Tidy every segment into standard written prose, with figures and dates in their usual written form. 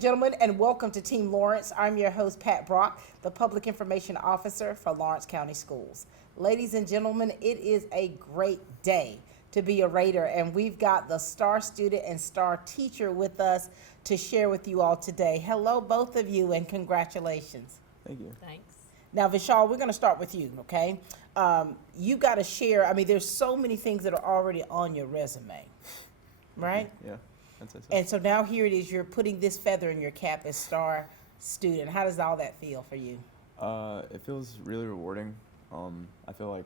and gentlemen, and welcome to Team Lawrence. I'm your host, Pat Brock, the Public Information Officer for Lawrence County Schools. Ladies and gentlemen, it is a great day to be a Raider, and we've got the star student and star teacher with us to share with you all today. Hello, both of you, and congratulations. Thank you. Thanks. Now, Vishal, we're going to start with you, okay? You got to share. I mean, there's so many things that are already on your resume, right? Yeah, that's it. And so now here it is, you're putting this feather in your cap as star student. How does all that feel for you? It feels really rewarding. I feel like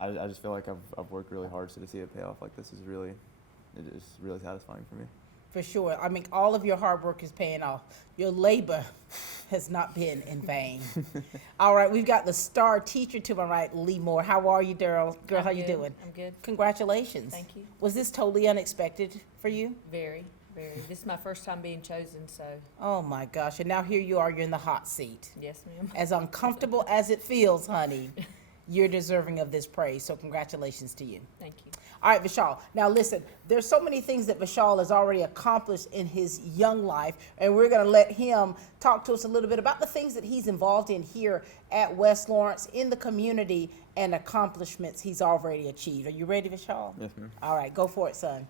I just feel like I've worked really hard, so to see it pay off like this is really satisfying for me. For sure. I mean, all of your hard work is paying off. Your labor has not been in vain. All right, we've got the star teacher to my right, Lee Moore. How are you, Daryl? Girl, how you doing? I'm good. Congratulations. Thank you. Was this totally unexpected for you? Very, very. This is my first time being chosen, so Oh my gosh, and now here you are, you're in the hot seat. yes, ma'am. As uncomfortable as it feels, honey, you're deserving of this praise, so congratulations to you. Thank you. All right, Vishal. Now listen, there's so many things that Vishal has already accomplished in his young life, and we're going to let him talk to us a little bit about the things that he's involved in here at West Lawrence, in the community, and accomplishments he's already achieved. Are you ready, Vishal? Yes, ma'am. All right, go for it, son.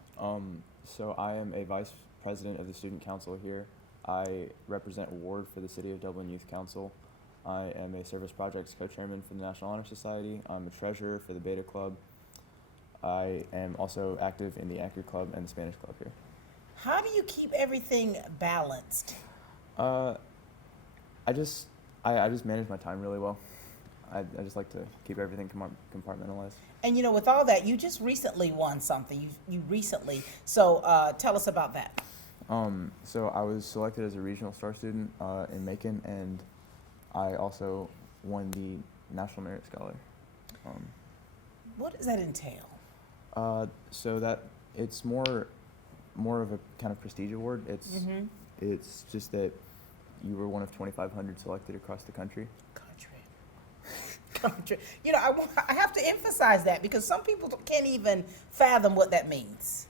So I am a vice president of the student council here. I represent Ward for the City of Dublin Youth Council. I am a service projects co-chairman for the National Honor Society. I'm a treasurer for the Beta Club. I am also active in the Anchor Club and the Spanish Club here. How do you keep everything balanced? I just manage my time really well. I just like to keep everything compartmentalized. And you know, with all that, you just recently won something. You recently. So tell us about that. So I was selected as a regional star student in Macon, and I also won the National Merit Scholar. What does that entail? So that it's more of a kind of prestige award. It's just that you were one of 2,500 selected across the country. Country. You know, I have to emphasize that because some people can't even fathom what that means.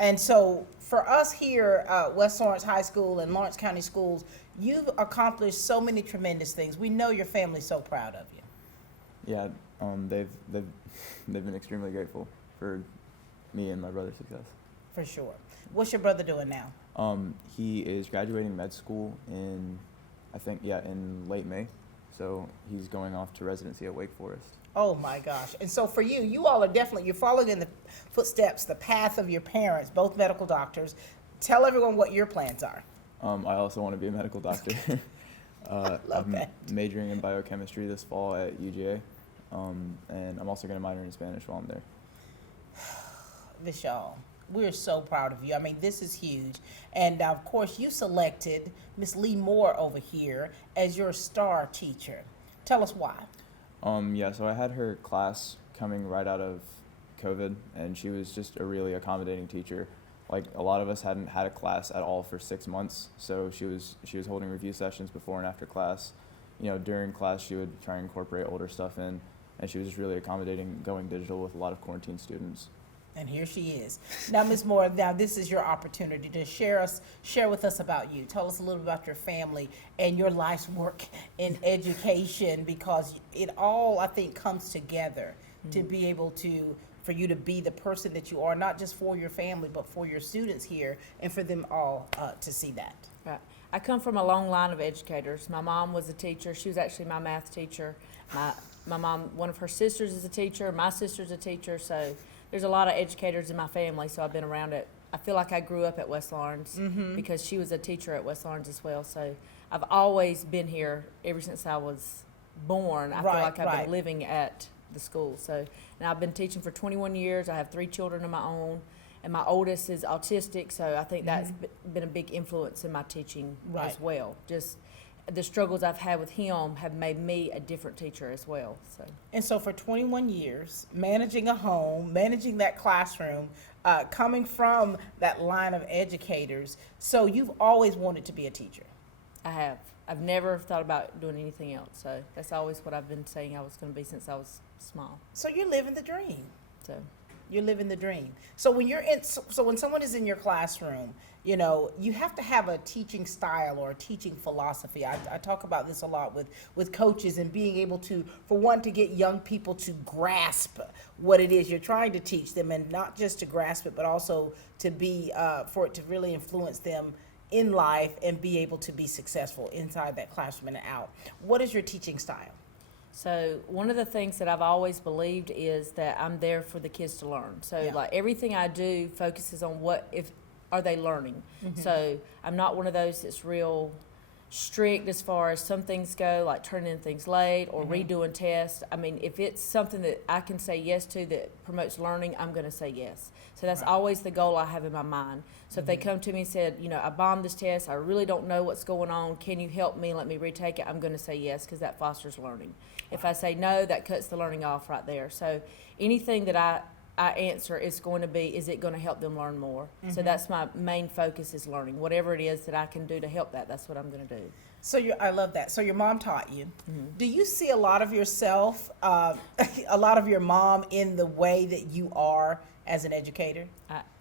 And so for us here at West Lawrence High School and Lawrence County Schools, you've accomplished so many tremendous things. We know your family's so proud of you. Yeah, they've been extremely grateful for me and my brother's success. For sure. What's your brother doing now? He is graduating med school in late May. So he's going off to residency at Wake Forest. Oh my gosh. And so for you, you all are you're following in the footsteps, the path of your parents, both medical doctors. Tell everyone what your plans are. I also want to be a medical doctor. Love I'm that. majoring in biochemistry this fall at UGA. And I'm also going to minor in Spanish while I'm there. Vishal, we're so proud of you. I mean, this is huge. And of course, you selected Miss Lee Moore over here as your star teacher. Tell us why. So I had her class coming right out of COVID, and she was just a really accommodating teacher. Like, a lot of us hadn't had a class at all for 6 months, so she was holding review sessions before and after class. You know, during class, she would try and incorporate older stuff in, and she was just really accommodating going digital with a lot of quarantine students. And here she is. Now, Ms. Moore, now this is your opportunity to share with us about you. Tell us a little about your family and your life's work in education, because it all, I think, comes together to be able for you to be the person that you are, not just for your family, but for your students here, and for them all to see that. Right. I come from a long line of educators. My mom was a teacher. She was actually my math teacher. My mom, one of her sisters is a teacher. My sister's a teacher. So there's a lot of educators in my family, so I've been around it. I feel like I grew up at West Lawrence because she was a teacher at West Lawrence as well. So I've always been here ever since I was born. I feel like I've been living at the school. So, and I've been teaching for 21 years. I have 3 children of my own, and my oldest is autistic. So I think that's been a big influence in my teaching as well. Just the struggles I've had with him have made me a different teacher as well. So. And so for 21 years, managing a home, managing that classroom, coming from that line of educators, so you've always wanted to be a teacher. I have. I've never thought about doing anything else. So that's always what I've been saying I was going to be since I was small. So you're living the dream. So You're living the dream. So when you're in, so when someone is in your classroom, you know, you have to have a teaching style or a teaching philosophy. I talk about this a lot with coaches and being able to, for one, to get young people to grasp what it is you're trying to teach them, and not just to grasp it, but also to be, for it to really influence them in life and be able to be successful inside that classroom and out. What is your teaching style? So one of the things that I've always believed is that I'm there for the kids to learn. So Yeah. like everything I do focuses on what if are they learning. So I'm not one of those that's real strict as far as some things go, like turning in things late or redoing tests. I mean, if it's something that I can say yes to that promotes learning, I'm going to say yes. So that's Right. always the goal I have in my mind. So if they come to me and said, you know, I bombed this test, I really don't know what's going on, can you help me and let me retake it? I'm going to say yes, because that fosters learning. If I say no, that cuts the learning off right there. So anything that I answer is going to be, is it going to help them learn more? So that's my main focus, is learning. Whatever it is that I can do to help that, that's what I'm going to do. So I love that. So your mom taught you. Do you see a lot of yourself, a lot of your mom in the way that you are as an educator?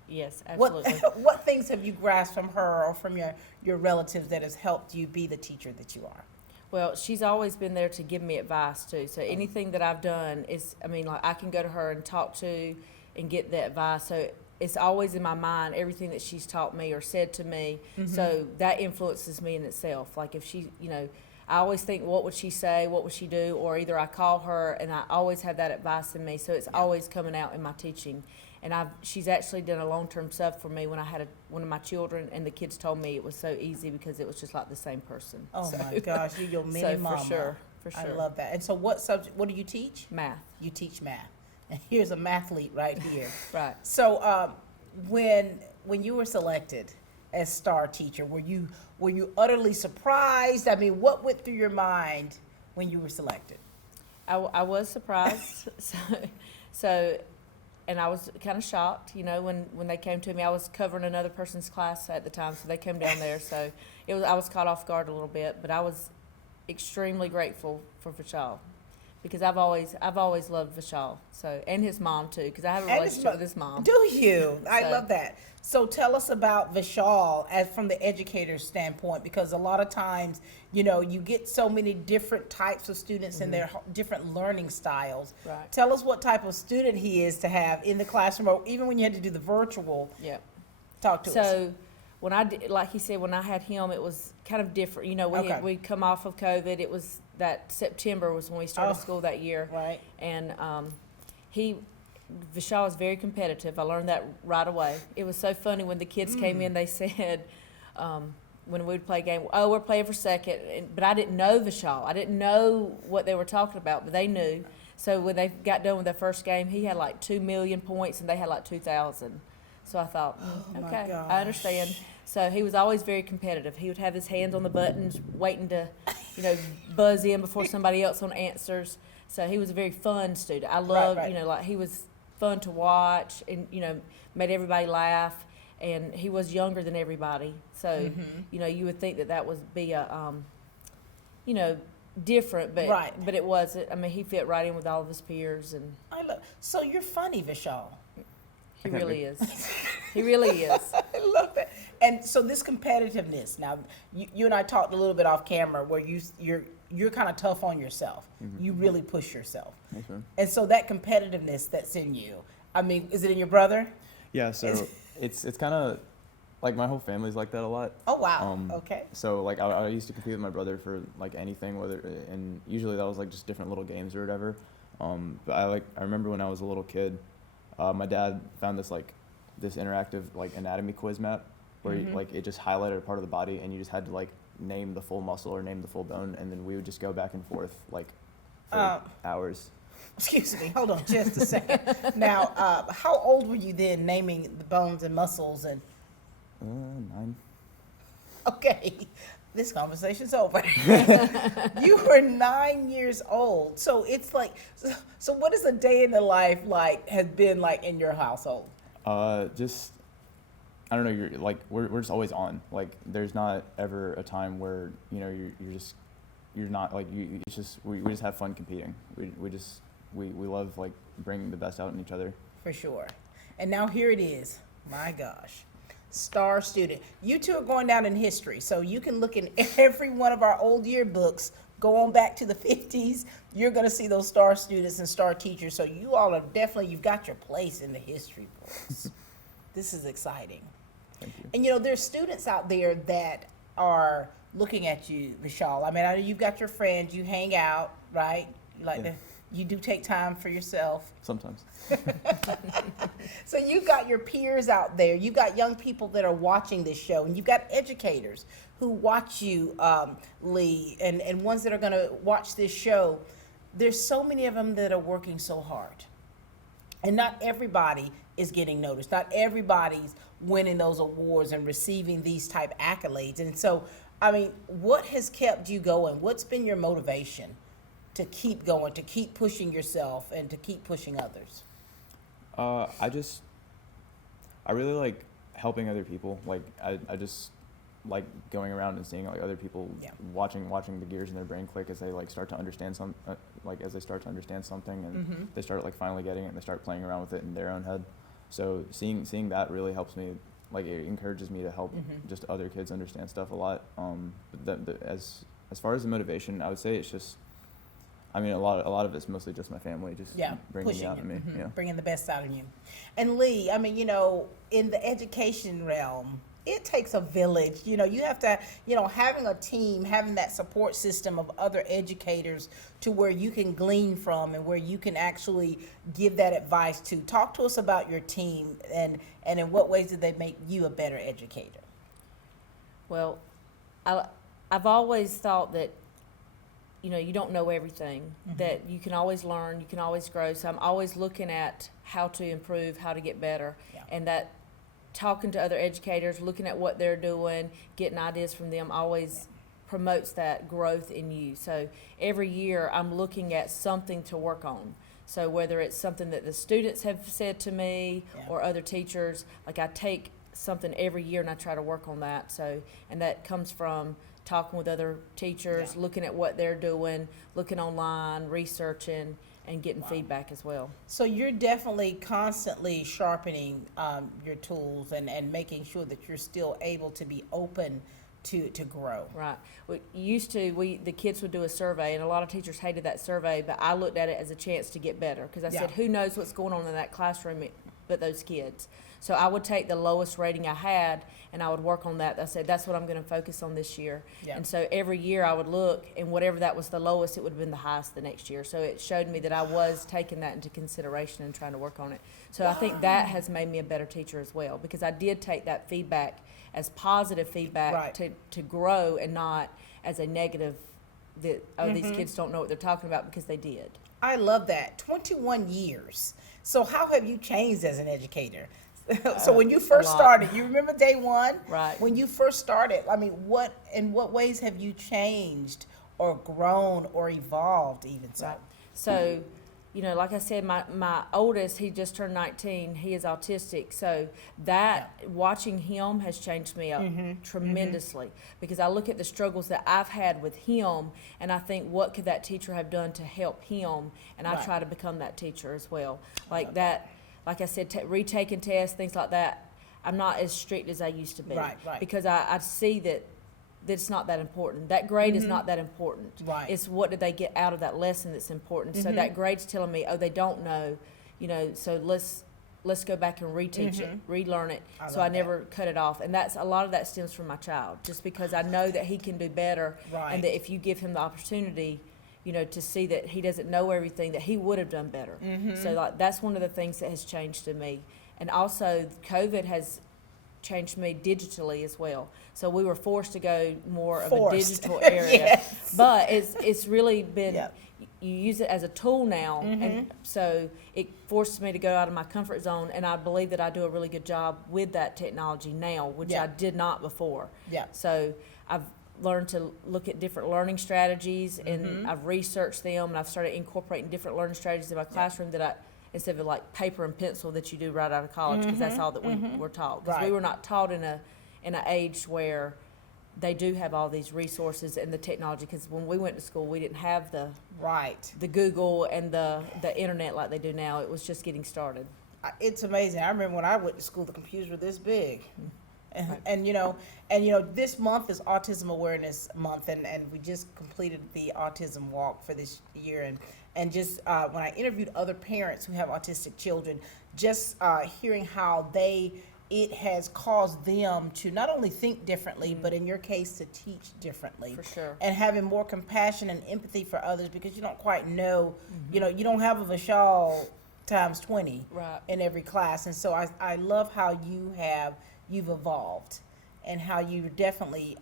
Yes, What absolutely. what things have you grasped from her or from your relatives that has helped you be the teacher that you are? Well, she's always been there to give me advice too. So anything that I've done is, I mean, like I can go to her and talk to and get the advice. So it's always in my mind, everything that she's taught me or said to me. So that influences me in itself. Like if she, you know, I always think, what would she say? What would she do? Or either I call her, and I always have that advice in me. So it's always coming out in my teaching. And she's actually done a long-term sub for me when I had one of my children, and the kids told me it was so easy because it was just like the same person. Oh So- my gosh, you're your mini So mama. for sure. I love that. And so what subject, what do you teach? Math, You teach math. And here's a mathlete right here. right. So when you were selected as star teacher, were you utterly surprised? I mean, what went through your mind when you were selected? I was surprised. So, and I was kind of shocked, you know, when they came to me. I was covering another person's class at the time, so they came down there. So I was caught off guard a little bit, but I was extremely grateful for Vishal, because I've always loved Vishal. So, and his mom too, because I have a And his relationship with his mom. Do you? I So- love that. So tell us about Vishal as from the educator's standpoint, because a lot of times, you know, you get so many different types of students and their different learning styles. Right. Tell us what type of student he is to have in the classroom, or even when you had to do the virtual. Yeah. Talk to us. So when I did, like he said, when I had him, it was kind of different. You know, Okay. we come off of COVID. It was that September was when we started Oh. school that year. Right. And Vishal was very competitive. I learned that right away. It was so funny when the kids came in, they said, when we would play a game, oh, we're playing for second. But I didn't know Vishal. I didn't know what they were talking about, but they knew. So when they got done with their first game, he had like 2 million points and they had like 2,000. So I thought, Oh my okay, gosh. I understand. So he was always very competitive. He would have his hands on the buttons, waiting to, you know, buzz in before somebody else on answers. So he was a very fun student. I loved, right. you know, like he was fun to watch and, you know, made everybody laugh. And he was younger than everybody. So, you know, you would think that would be a, you know, different, but Right. but it wasn't. I mean, he fit right in with all of his peers, and So you're funny, Vishal. he Okay. really is. He really is. I love that. And so this competitiveness. Now, you and I talked a little bit off camera where you're kind of tough on yourself. You really push yourself. Yes, ma'am. And so that competitiveness that's in you. I mean, is it in your brother? Yeah, so it's kind of like my whole family's like that a lot. Oh wow. Okay. So like I used to compete with my brother for like anything, and usually that was like just different little games or whatever. But I remember when I was a little kid, my dad found this interactive like anatomy quiz map where like it just highlighted a part of the body and you just had to like name the full muscle or name the full bone, and then we would just go back and forth like for hours. Excuse me. Hold on just a second. Now, how old were you then, naming the bones and muscles and? 9. Okay, this conversation's over. You were 9 years old, so it's like, so what is a day in the life like has been like in your household? Just I don't know. You're like we're just always on. Like there's not ever a time where you know you're not like you. It's just we just have fun competing. We love like bringing the best out in each other. for sure. And now here it is. My gosh. Star student. You two are going down in history, so you can look in every one of our old yearbooks, go on back to the 50s. You're going to see those star students and star teachers. So you all are definitely, you've got your place in the history books. This is exciting. Thank you. And you know, there's students out there that are looking at you, Vishal. I mean, I know you've got your friends, you hang out, right? You like Yeah. to, you do take time for yourself. Sometimes. So you've got your peers out there. You've got young people that are watching this show, and you've got educators who watch you, Lee, and ones that are going to watch this show. There's so many of them that are working so hard. And not everybody is getting noticed. Not everybody's winning those awards and receiving these type accolades. And so, I mean, what has kept you going? What's been your motivation to keep going, to keep pushing yourself, and to keep pushing others? I really like helping other people. Like I just like going around and seeing like other people Yeah. watching the gears in their brain click as they like start to understand as they start to understand something, and they start like finally getting it, and they start playing around with it in their own head. So seeing that really helps me. Like it encourages me to help just other kids understand stuff a lot. But as far as the motivation, I would say it's just, I mean, a lot of it's mostly just my family, just bringing pushing me out you, of me. Yeah. bringing the best out of you. And Lee, I mean, you know, in the education realm, it takes a village. You know, you have to, you know, having a team, having that support system of other educators to where you can glean from and where you can actually give that advice to. Talk to us about your team and in what ways did they make you a better educator? Well, I've always thought that, you know, you don't know everything, that you can always learn, you can always grow. So I'm always looking at how to improve, how to get better, and that talking to other educators, looking at what they're doing, getting ideas from them always promotes that growth in you. So every year I'm looking at something to work on. So whether it's something that the students have said to me or other teachers, like I take something every year and I try to work on that. So, and that comes from talking with other teachers, looking at what they're doing, looking online, researching, and getting feedback as well. So you're definitely constantly sharpening your tools and making sure that you're still able to be open to grow. Right. The kids would do a survey, and a lot of teachers hated that survey, but I looked at it as a chance to get better, because I said, who knows what's going on in that classroom but those kids? So I would take the lowest rating I had, and I would work on that. I said, that's what I'm going to focus on this year. Yeah. And so every year I would look, and whatever that was the lowest, it would have been the highest the next year. So it showed me that I was taking that into consideration and trying to work on it. So I think that has made me a better teacher as well, because I did take that feedback as positive feedback to grow, and not as a negative that, these kids don't know what they're talking about, because they did. I love that. 21 years. So how have you changed as an educator? So when you first started, you remember day one? Right. When you first started, I mean, in what ways have you changed or grown or evolved even so? Right. So, you know, like I said, my oldest, he just turned 19. He is autistic. So that watching him has changed me tremendously, because I look at the struggles that I've had with him, and I think, what could that teacher have done to help him? And I try to become that teacher as well. Like that, like I said, retaking tests, things like that. I'm not as strict as I used to be. Right. Because I see that it's not that important. That grade is not that important. Right. It's what did they get out of that lesson that's important. So that grade's telling me, oh, they don't know, you know, so let's go back and reteach it, relearn it. So I never cut it off. And that's, a lot of that stems from my child, just because I know that he can do better. Right. And that if you give him the opportunity, you know, to see that he doesn't know everything, that he would have done better. So like, that's one of the things that has changed in me. And also COVID has changed me digitally as well. So we were forced to go more of a digital area. But it's really been, you use it as a tool now, and so it forces me to go out of my comfort zone, and I believe that I do a really good job with that technology now, which I did not before. So I've learned to look at different learning strategies, and I've researched them, and I've started incorporating different learning strategies in my classroom that I, instead of like paper and pencil that you do right out of college, because that's all that we were taught. Because we were not taught in an age where they do have all these resources and the technology. Because when we went to school, we didn't have the Google and the internet like they do now. It was just getting started. It's amazing. I remember when I went to school, the computers were this big. And, Right. This month is Autism Awareness Month, and we just completed the autism walk for this year. And just when I interviewed other parents who have autistic children, just hearing how it has caused them to not only think differently, but in your case, to teach differently. For sure. And having more compassion and empathy for others, because you don't quite know, you don't have a Vishal times 20 Right. in every class. And so I love how you've evolved, and how you definitely,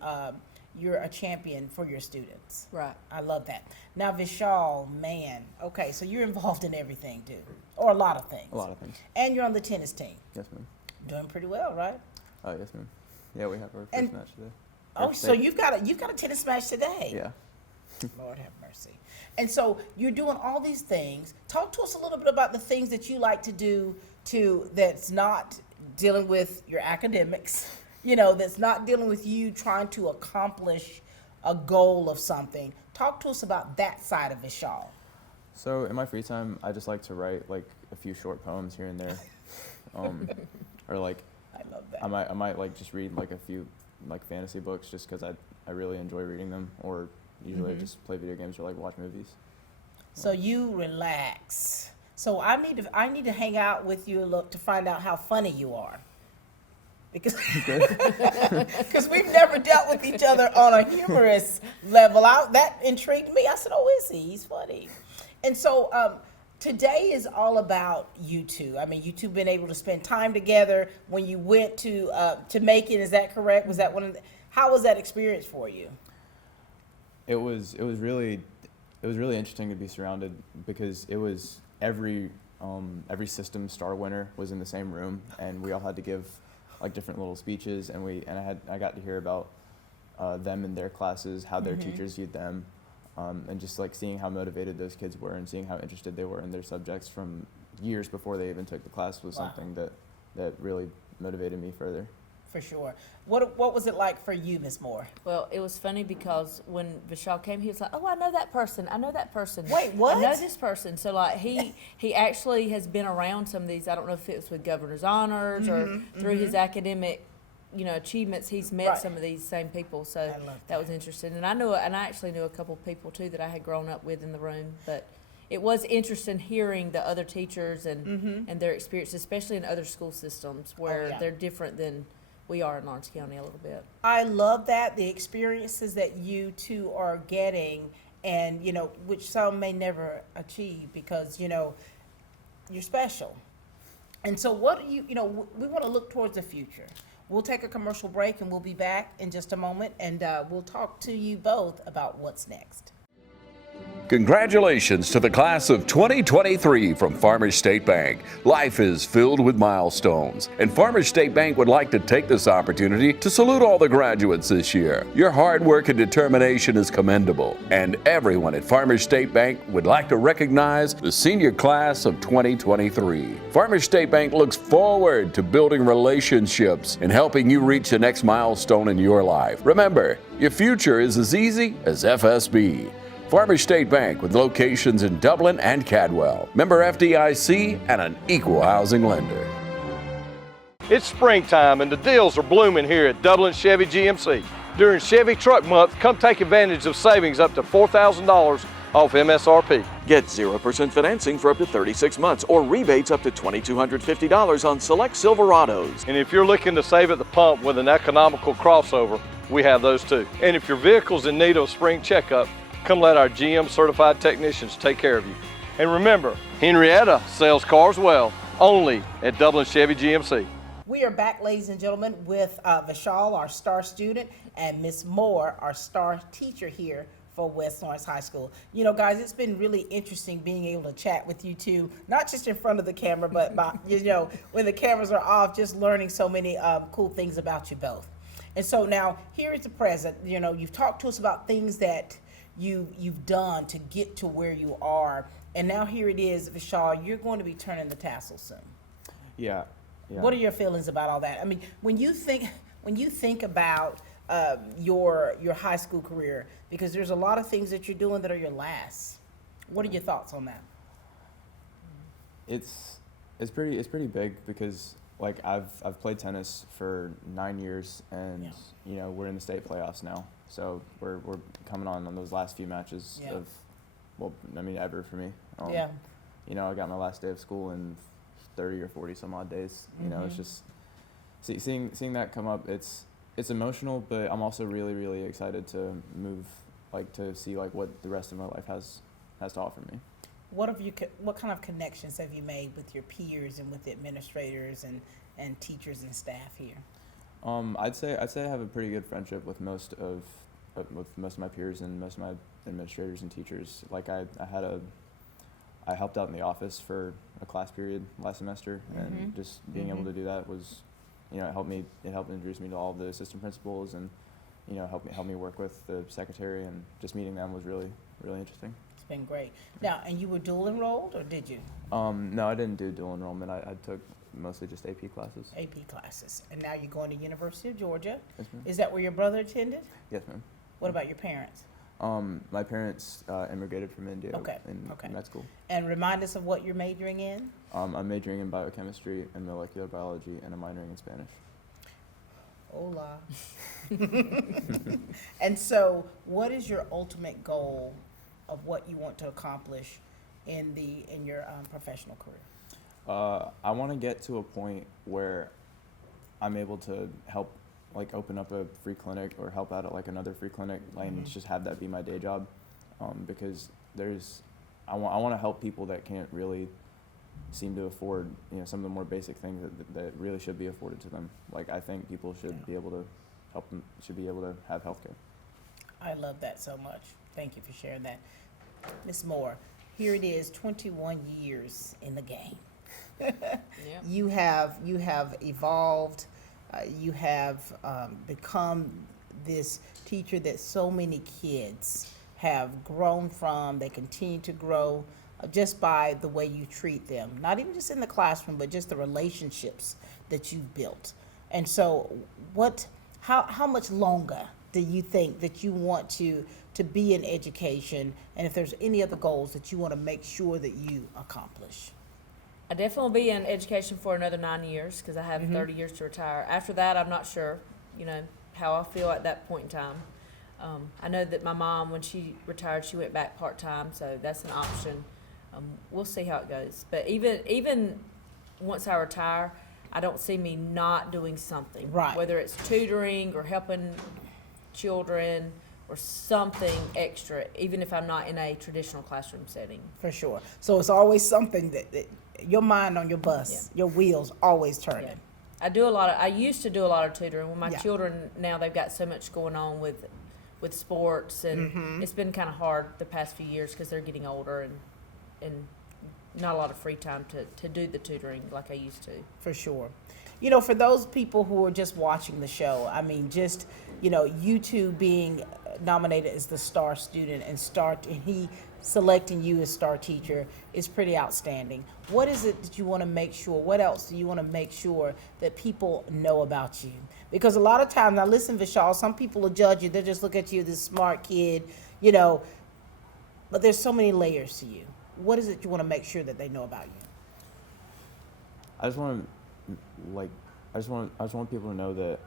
you're a champion for your students. Right. I love that. Now, Vishal, man, okay, so you're involved in everything, too, or a lot of things. A lot of things. And you're on the tennis team. Yes, ma'am. Doing pretty well, right? Yes, ma'am. Yeah, we have our first And- match today. Oh, Or so state. you've got a tennis match today. Yeah. Lord have mercy. And so you're doing all these things. Talk to us a little bit about the things that you like to do that's not dealing with your academics, that's not dealing with you trying to accomplish a goal of something. Talk to us about that side of Vishal. So in my free time, I just like to write like a few short poems here and there, or like I love that. I might like just read like a few like fantasy books just because I really enjoy reading them, or usually I just play video games or like watch movies. So you relax. So I need to hang out with you to find out how funny you are. Because we've never dealt with each other on a humorous level. That intrigued me. I said, "Oh, is he? He's funny." And so today is all about you two. I mean, you two been able to spend time together when you went to Macon. Is that correct? Was that how was that experience for you? It was really interesting to be surrounded, because it was every system star winner was in the same room, and we all had to give like different little speeches, and I got to hear about them and their classes, how their teachers viewed them, and just like seeing how motivated those kids were and seeing how interested they were in their subjects from years before they even took the class was Wow. something that really motivated me further. For sure. What was it like for you, Miss Moore? Well, it was funny because when Vishal came, he was like, "Oh, I know that person. I know that person. Wait, what? I know this person." So like he actually has been around some of these. I don't know if it was with governor's honors or through his academic, achievements. He's met Right. some of these same people. So I love that was interesting. And I actually knew a couple people too that I had grown up with in the room, but. It was interesting hearing the other teachers and their experience, especially in other school systems where yeah. they're different than we are in Lawrence County a little bit. I love that, the experiences that you two are getting, and which some may never achieve because you're special. And so what do we want to look towards the future. We'll take a commercial break and we'll be back in just a moment, and we'll talk to you both about what's next. Congratulations to the class of 2023 from Farmers State Bank. Life is filled with milestones, and Farmers State Bank would like to take this opportunity to salute all the graduates this year. Your hard work and determination is commendable, and everyone at Farmers State Bank would like to recognize the senior class of 2023. Farmers State Bank looks forward to building relationships and helping you reach the next milestone in your life. Remember, your future is as easy as FSB. Farmers State Bank, with locations in Dublin and Cadwell. Member FDIC and an equal housing lender. It's springtime and the deals are blooming here at Dublin Chevy GMC. During Chevy Truck Month, come take advantage of savings up to $4,000 off MSRP. Get 0% financing for up to 36 months or rebates up to $2,250 on select Silverados. And if you're looking to save at the pump with an economical crossover, we have those too. And if your vehicle's in need of a spring checkup, come let our GM certified technicians take care of you. And remember, Henrietta sells cars well, only at Dublin Chevy GMC. We are back, ladies and gentlemen, with Vishal, our star student, and Miss Moore, our star teacher here for West Lawrence High School. Guys, it's been really interesting being able to chat with you two, not just in front of the camera, but by, when the cameras are off, just learning so many cool things about you both. And so now, here is the present. You've talked to us about things that you've done to get to where you are, and now here it is, Vishal, you're going to be turning the tassel soon. Yeah. What are your feelings about all that? I mean, when you think about your high school career, because there's a lot of things that you're doing that are your last. What are your thoughts on that? It's It's pretty big because like I've played tennis for 9 years, and Yeah. you know, we're in the state playoffs now, so we're coming on those last few matches Yeah. of, well, I mean, ever for me. Yeah. You know, I got my last day of school in 30 or 40 some odd days. You know, it's just seeing that come up. It's emotional, but I'm also really excited to move, like to see like what the rest of my life has to offer me. What kind of connections have you made with your peers and with the administrators and teachers and staff here? I'd say I have a pretty good friendship with most of my peers and most of my administrators and teachers. Like I helped out in the office for a class period last semester, and just being able to do that was, you know, it helped introduce me to all of the assistant principals, and you know, help me work with the secretary, and just meeting them was really interesting. It's been great. Now, and you were dual enrolled, or did you? No, I didn't do dual enrollment. I took mostly just AP classes. AP classes. And now you're going to University of Georgia. Yes, ma'am. Is that where your brother attended? Yes, ma'am. What about your parents? My parents immigrated from India Okay, in okay. med school. And remind us of what you're majoring in. I'm majoring in biochemistry and molecular biology, and I'm minoring in Spanish. Hola. And so, what is your ultimate goal of what you want to accomplish in your professional career? I want to get to a point where I'm able to help, like, open up a free clinic or help out at like another free clinic, and just have that be my day job, because I want to help people that can't really seem to afford, you know, some of the more basic things that really should be afforded to them. Like, I think people should be able to should be able to have healthcare. I love that so much. Thank you for sharing that. Ms. Moore, here it is, 21 years in the game. You have evolved. You have become this teacher that so many kids have grown from. They continue to grow just by the way you treat them, not even just in the classroom, but just the relationships that you've built. And so how much longer do you think that you want to be in education, and if there's any other goals that you want to make sure that you accomplish? I definitely will be in education for another 9 years because I have 30 years to retire. After that, I'm not sure, you know, how I feel at that point in time. I know that my mom, when she retired, she went back part-time, so that's an option. We'll see how it goes. But even once I retire, I don't see me not doing something. Right. Whether it's tutoring or helping children or something extra, even if I'm not in a traditional classroom setting. For sure. So it's always something that your mind on your bus, your wheels always turning. Yeah. I used to do a lot of tutoring. With my Yeah. children now, they've got so much going on with sports, and it's been kind of hard the past few years because they're getting older and not a lot of free time to do the tutoring like I used to. For sure. You know, for those people who are just watching the show, I mean, just, you know, you two being nominated as the star student and he selecting you as star teacher is pretty outstanding. What is it that you want to make sure? What else do you want to make sure that people know about you? Because a lot of times, now listen, Vishal, some people will judge you. They'll just look at you as this smart kid, you know, but there's so many layers to you. What is it you want to make sure that they know about you? I just want people to know that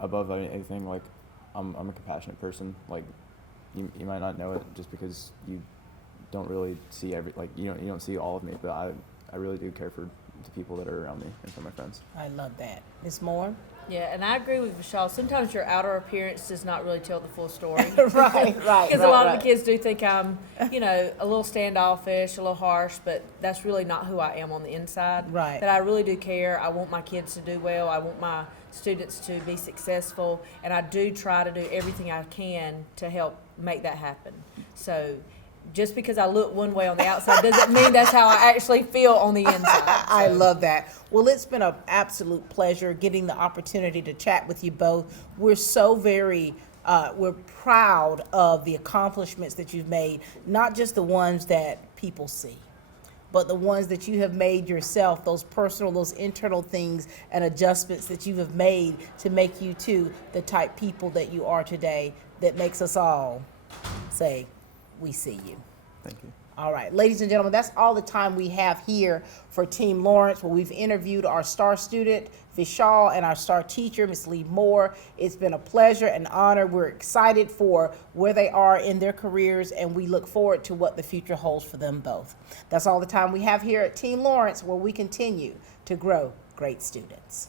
above anything, like, I'm a compassionate person. Like, you might not know it just because you don't really see you don't see all of me, but I really do care for the people that are around me and for my friends. I love that. Ms. Moore? Yeah, and I agree with Vishal. Sometimes your outer appearance does not really tell the full story. Right. Because a lot of the kids do think I'm, you know, a little standoffish, a little harsh, but that's really not who I am on the inside. Right. That I really do care. I want my kids to do well. I want my students to be successful, and I do try to do everything I can to help make that happen. So just because I look one way on the outside doesn't mean that's how I actually feel on the inside. I love that. Well, it's been an absolute pleasure getting the opportunity to chat with you both. We're so we're proud of the accomplishments that you've made, not just the ones that people see, but the ones that you have made yourself, those personal, those internal things and adjustments that you have made to make you to the type people that you are today, that makes us all say, we see you. Thank you. All right, ladies and gentlemen, that's all the time we have here for Team Lawrence, where we've interviewed our star student, Vishal, and our star teacher, Ms. Lee Moore. It's been a pleasure and honor. We're excited for where they are in their careers, and we look forward to what the future holds for them both. That's all the time we have here at Team Lawrence, where we continue to grow great students.